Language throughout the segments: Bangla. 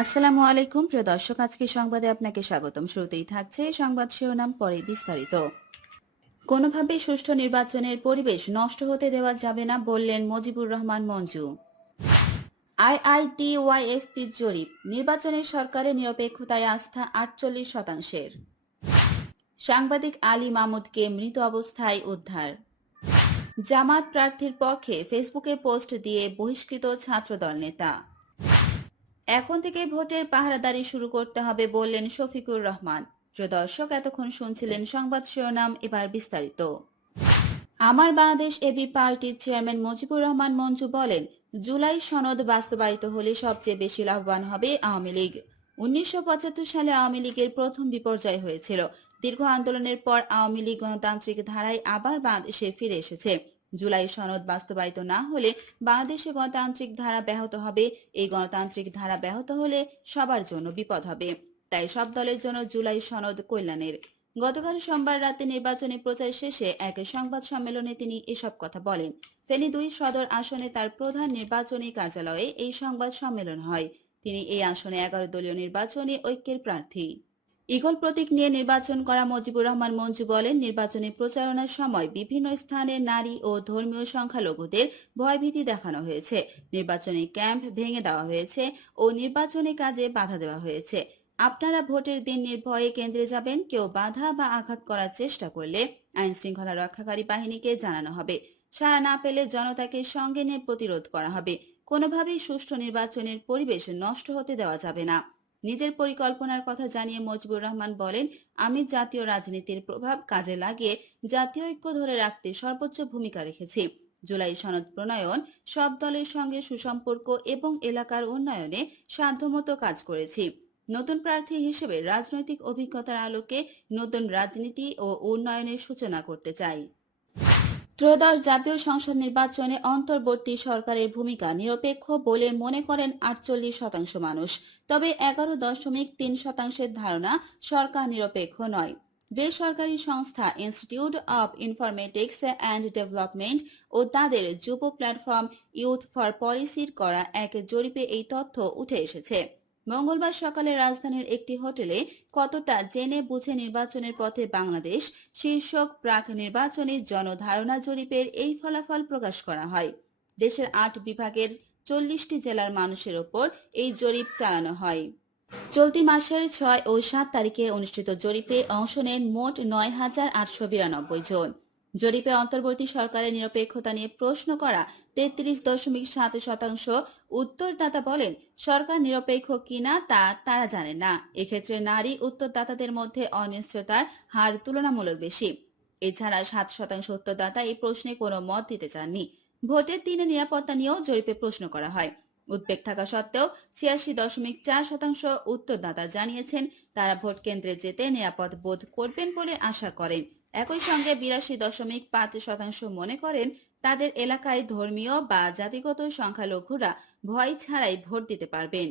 আসসালামু আলাইকুম প্রিয় দর্শক, আজকে সংবাদে আপনাকে স্বাগতম। শুরুতেই থাকছে সংবাদ শিরোনাম, পরে বিস্তারিত। কোনোভাবেই সুষ্ঠু নির্বাচনের পরিবেশ নষ্ট হতে দেওয়া যাবে না বললেন মুজিবুর রহমান মঞ্জু। আইআইটিওয়াইএফপি জরিপ, নির্বাচনে সরকারের নিরপেক্ষতায় আস্থা 48%। সাংবাদিক আলী মামুদকে মৃত অবস্থায় উদ্ধার। জামাত প্রার্থীর পক্ষে ফেসবুকে পোস্ট দিয়ে বহিষ্কৃত ছাত্রদল নেতা। এখন থেকে ভোটের পাহারাদারি শুরু করতে হবে বললেন শফিকুর রহমান। প্রিয় দর্শক, এতক্ষণ শুনছিলেন সংবাদ শিরোনাম, এবার বিস্তারিত। আমার বাংলাদেশ এবি পার্টির চেয়ারম্যান মুজিবুর রহমান মঞ্জু বলেন, জুলাই সনদ বাস্তবায়িত হলে সবচেয়ে বেশি লাভবান হবে আওয়ামী লীগ। 1975 সালে আওয়ামী লীগের প্রথম বিপর্যয় হয়েছিল। দীর্ঘ আন্দোলনের পর আওয়ামী লীগ গণতান্ত্রিক ধারায় আবার বাংলাদেশে ফিরে এসেছে। জুলাই সনদ বাস্তবায়িত না হলে বাংলাদেশে গণতান্ত্রিক ধারা ব্যাহত হবে। এই গণতান্ত্রিক ধারা ব্যাহত হলে সবার জন্য বিপদ হবে। তাই সব দলের জন্য জুলাই সনদ কল্যাণের। গতকাল সোমবার রাতে নির্বাচনী প্রচার শেষে এক সংবাদ সম্মেলনে তিনি এসব কথা বলেন। ফেনী 2 সদর আসনে তার প্রধান নির্বাচনী কার্যালয়ে এই সংবাদ সম্মেলন হয়। তিনি এই আসনে 11 দলীয় নির্বাচনী ঐক্যের প্রার্থী। ঈগল প্রতীক নিয়ে নির্বাচন করা মুজিবুর রহমান মঞ্জু বলেন, নির্বাচনী প্রচারণার সময় বিভিন্ন স্থানে নারী ও ধর্মীয় সংখ্যালঘুদের ভয়ভীতি দেখানো হয়েছে। নির্বাচনী ক্যাম্প ভেঙে দেওয়া হয়েছে ও নির্বাচনী কাজে বাধা দেওয়া হয়েছে। আপনারা ভোটের দিন নির্ভয়ে কেন্দ্রে যাবেন। কেউ বাধা বা আঘাত করার চেষ্টা করলে আইন শৃঙ্খলা রক্ষাকারী বাহিনীকে জানানো হবে। সাড়া না পেলে জনতাকে সঙ্গে নিয়ে প্রতিরোধ করা হবে। কোনোভাবেই সুষ্ঠু নির্বাচনের পরিবেশ নষ্ট হতে দেওয়া যাবে না। নিজের পরিকল্পনার কথা জানিয়ে মুজিবুর রহমান বলেন, আমি জাতীয় রাজনীতির প্রভাব কাজে লাগিয়ে জাতীয় ঐক্য ধরে রাখতে সর্বোচ্চ ভূমিকা রেখেছি। জুলাই সনদ প্রণয়ন, সব দলের সঙ্গে সুসম্পর্ক এবং এলাকার উন্নয়নে সাধ্যমতো কাজ করেছি। নতুন প্রার্থী হিসেবে রাজনৈতিক অভিজ্ঞতার আলোকে নতুন রাজনীতি ও উন্নয়নের সূচনা করতে চাই। ত্রয়োদশ জাতীয় সংসদ নির্বাচনে অন্তর্বর্তী সরকারের ভূমিকা নিরপেক্ষ বলে মনে করেন 48% মানুষ। তবে 11.3%-এর ধারণা সরকার নিরপেক্ষ নয়। বেসরকারি সংস্থা institute of informatics and development ও তাদের যুব প্ল্যাটফর্ম ইউথ ফর পলিসির করা এক জরিপে এই তথ্য উঠে এসেছে। মঙ্গলবার সকালে রাজধানীর একটি হোটেলে কতটা জেনে বুঝে নির্বাচনের পথে বাংলাদেশ শীর্ষক প্রাক নির্বাচনী জনধারণা জরিপের এই ফলাফল প্রকাশ করা হয়। দেশের 8 বিভাগের 40টি জেলার মানুষের ওপর এই জরিপ চালানো হয়। চলতি মাসের 6 ও 7 তারিখে অনুষ্ঠিত জরিপে অংশ নেন মোট 9,892 জন। জরিপে অন্তর্বর্তী সরকারের নিরপেক্ষতা নিয়ে প্রশ্ন করা 33.7% উত্তরদাতা বলেন, সরকার নিরপেক্ষ কিনা তা তারা জানেন না। এক্ষেত্রে নারী উত্তরদাতাদের মধ্যে অনিশ্চয়তার হার তুলনামূলক বেশি। এছাড়া 7% উত্তরদাতা এই প্রশ্নে কোনো মত দিতে চাননি। ভোটের দিনে নিরাপত্তা নিয়েও জরিপে প্রশ্ন করা হয়। উদ্বেগ থাকা সত্ত্বেও 86.4% উত্তরদাতা জানিয়েছেন তারা ভোট কেন্দ্রে যেতে নিরাপদ বোধ করবেন বলে আশা করেন। একই সঙ্গে 82.5% মনে করেন তাদের এলাকায় ধর্মীয় বা জাতিগত সংখ্যালঘুরা ভয় ছাড়াই ভোট দিতে পারবেন।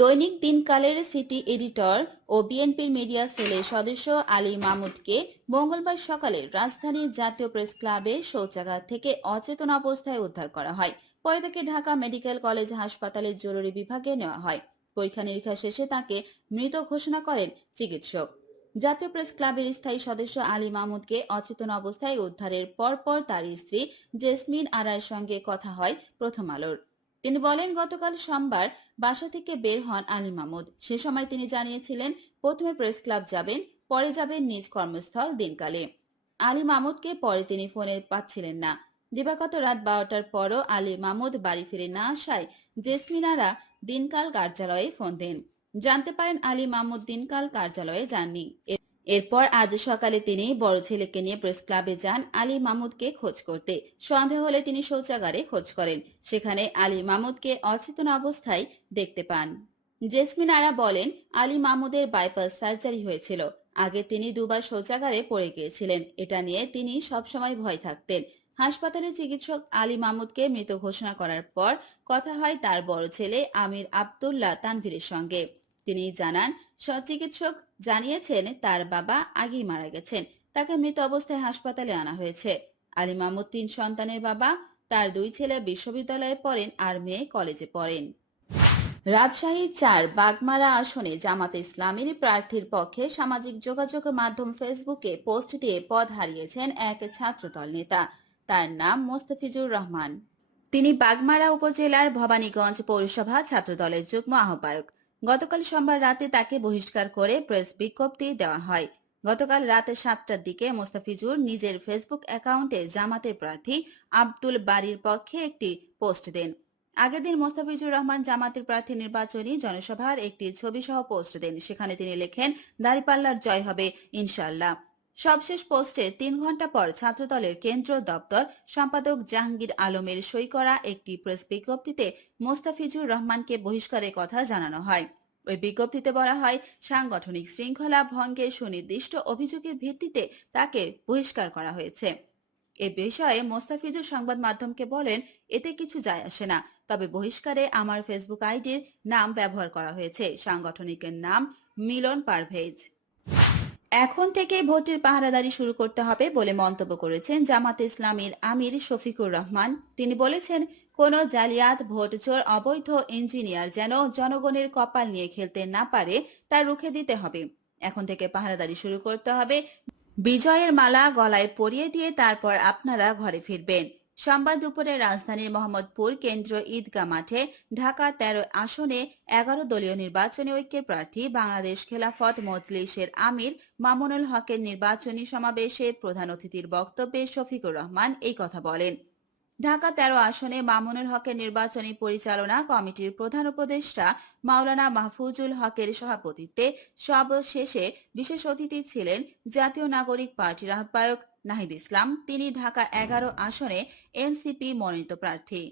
দৈনিক দিনকালের সিটি এডিটর ও বিএনপির মিডিয়া সেলের সদস্য আলী মাহমুদকে মঙ্গলবার সকালে রাজধানীর জাতীয় প্রেস ক্লাবের শৌচাগার থেকে অচেতন অবস্থায় উদ্ধার করা হয়। পরে তাকে ঢাকা মেডিকেল কলেজ হাসপাতালের জরুরি বিভাগে নেওয়া হয়। পরীক্ষা নিরীক্ষা শেষে তাকে মৃত ঘোষণা করেন চিকিৎসক। জাতীয় প্রেস ক্লাবের স্থায়ী সদস্য আলী মাহমুদকে অচেতন অবস্থায় উদ্ধারের পরপর তার স্ত্রী জেসমিন আরার সঙ্গে কথা হয় প্রথম আলোর। তিনি বলেন, গতকাল সোমবার বাসা থেকে বের হন আলী মাহমুদ। সে সময় তিনি জানিয়েছিলেন প্রথমে প্রেস ক্লাব যাবেন, পরে যাবেন নিজ কর্মস্থল দিনকালে। আলী মাহমুদকে পরে তিনি ফোনে পাচ্ছিলেন না। দিবাগত রাত 12টার পরও আলী মাহমুদ বাড়ি ফিরে না আসায় জেসমিনারা দিনকাল কার্যালয়ে ফোন দেন। জানতে পারেন আলী মাহমুদ দিনকাল কার্যালয়ে যাননি। এরপর আজ সকালে তিনি বড় ছেলেকে নিয়ে প্রেস ক্লাবে যান আলী মাহমুদকে খোঁজ করতে। সন্দেহ হলে তিনি শৌচাগারে খোঁজ করেন। সেখানে আলী মাহমুদকে অচেতন অবস্থায় দেখতে পান। জেসমিন আরা বলেন, আলী মাহমুদের বাইপাস সার্জারি হয়েছিল। আগে তিনি দুবার শৌচাগারে পড়ে গিয়েছিলেন। এটা নিয়ে তিনি সবসময় ভয় থাকতেন। হাসপাতালে চিকিৎসক আলী মাহমুদকে মৃত ঘোষণা করার পর কথা হয় তার বড় ছেলে আমির আব্দুল্লাহ তানভীরের সঙ্গে। তিনি জানান, চিকিৎসক জানিয়েছেন তার বাবা আগেই মারা গেছেন। তাকে মৃত অবস্থায় হাসপাতালে আনা হয়েছে। আলী মাহমুদ 3 সন্তানের বাবা। তার 2 ছেলে বিশ্ববিদ্যালয়ে পড়েন আর মেয়ে কলেজে পড়েন। রাজশাহী ৪ বাগমারা আসনে জামাতে ইসলামীর প্রার্থীর পক্ষে সামাজিক যোগাযোগ মাধ্যম ফেসবুকে পোস্ট দিয়ে পদ হারিয়েছেন এক ছাত্রদল নেতা। তার নাম মোস্তাফিজুর রহমান। তিনি বাগমারা উপজেলার ভবানীগঞ্জ পৌরসভা ছাত্রদলের যুগ্ম আহ্বায়ক। গতকাল সোমবার রাতে তাকে বহিষ্কার করে প্রেস বিজ্ঞপ্তি দেওয়া হয়। গতকাল রাত ৭টার দিকে মোস্তাফিজুর নিজের ফেসবুক অ্যাকাউন্টে জামাতের প্রার্থী আব্দুল বারীর পক্ষে একটি পোস্ট দেন। আগের দিন মোস্তাফিজুর রহমান জামাতের প্রার্থী নির্বাচনী জনসভার একটি ছবি সহ পোস্ট দেন। সেখানে তিনি লেখেন, দাঁড়িপাল্লার জয় হবে ইনশাআল্লাহ। সবশেষ পোস্টে ৩ ঘন্টা পর ছাত্রদলের কেন্দ্র দপ্তর সম্পাদক জাহাঙ্গীর আলমের সই করা একটি প্রেস বিজ্ঞপ্তিতে মোস্তাফিজুর রহমানকে বহিষ্কারের কথা জানানো হয়। ওই বিজ্ঞপ্তিতে বলা হয়, সাংগঠনিক শৃঙ্খলা ভঙ্গের সুনির্দিষ্ট অভিযোগের ভিত্তিতে তাকে বহিষ্কার করা হয়েছে। এ বিষয়ে মোস্তাফিজুর সংবাদ মাধ্যমকে বলেন, এতে কিছু যায় আসে না, তবে বহিষ্কারে আমার ফেসবুক আইডির নাম ব্যবহার করা হয়েছে। সাংগঠনিকের নাম মিলন পারভেজ। এখন থেকে ভোটের পাহারাদারি শুরু করতে হবে বলে মন্তব্য করেছেন জামাতে ইসলামীর আমির শফিকুর রহমান। তিনি বলেছেন, কোনো জালিয়াত, ভোটচোর, অবৈধ ইঞ্জিনিয়ার যেন জনগণের কপাল নিয়ে খেলতে না পারে, তা রুখে দিতে হবে। এখন থেকে পাহারাদারি শুরু করতে হবে। বিজয়ের মালা গলায় পরিয়ে দিয়ে তারপর আপনারা ঘরে ফিরবেন। সোমবার দুপুরে রাজধানীর মোহাম্মদপুর কেন্দ্রীয় ঈদগাহ মাঠে ঢাকা ১৩ আসনে ১১ দলীয় নির্বাচনী ঐক্যের প্রার্থী বাংলাদেশ খেলাফত মজলিসের আমির মামুনুল হকের নির্বাচনী সমাবেশে প্রধান অতিথির বক্তব্যে শফিকুর রহমান এই কথা বলেন। ঢাকা ১৩ আসনে মামুনুল হকের নির্বাচনী পরিচালনা কমিটির প্রধান উপদেষ্টা মাওলানা মাহফুজুল হকের সভাপতিত্বে সবশেষে বিশেষ অতিথি ছিলেন জাতীয় নাগরিক পার্টির আহ্বায়ক নাহিদ ইসলাম। তিনি ঢাকা ১১ আসনে এনসিপি মনোনীত প্রার্থী।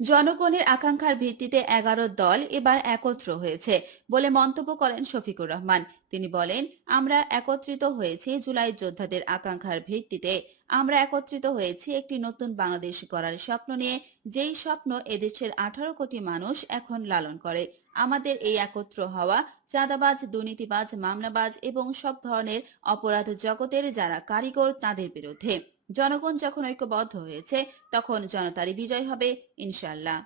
জনগণের আকাঙ্ক্ষার ভিত্তিতে ১১ দল এবার একত্র হয়েছে বলে মন্তব্য করেন শফিকুর রহমান। তিনি বলেন, আমরা একত্রিত হয়েছি জুলাই যোদ্ধাদের আকাঙ্ক্ষার ভিত্তিতে। আমরা একত্রিত হয়েছি একটি নতুন বাংলাদেশ গড়ার স্বপ্ন নিয়ে, যেই স্বপ্ন এদেশের ১৮ কোটি মানুষ এখন লালন করে। আমাদের এই একত্র হওয়া চাঁদাবাজ, দুর্নীতিবাজ, মামলাবাজ এবং সব ধরনের অপরাধ জগতের যারা কারিগর তাদের বিরুদ্ধে। জনগণ যখন ঐক্যবদ্ধ হয়েছে, তখন জনতারই বিজয় হবে ইনশাআল্লাহ।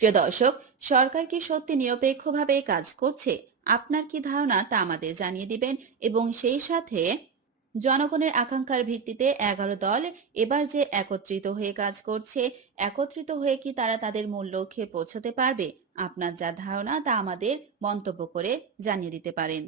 প্রিয় দর্শক, সরকার কি সত্যি নিরপেক্ষভাবে কাজ করছে? আপনার কি ধারণা তা আমাদের জানিয়ে দিবেন। এবং সেই সাথে জনগণের আকাঙ্ক্ষার ভিত্তিতে ১১ দল এবার যে একত্রিত হয়ে কাজ করছে, একত্রিত হয়ে কি তারা তাদের মূল লক্ষ্যে পৌঁছতে পারবে? আপনার যা ধারণা তা আমাদের মন্তব্য করে জানিয়ে দিতে পারেন।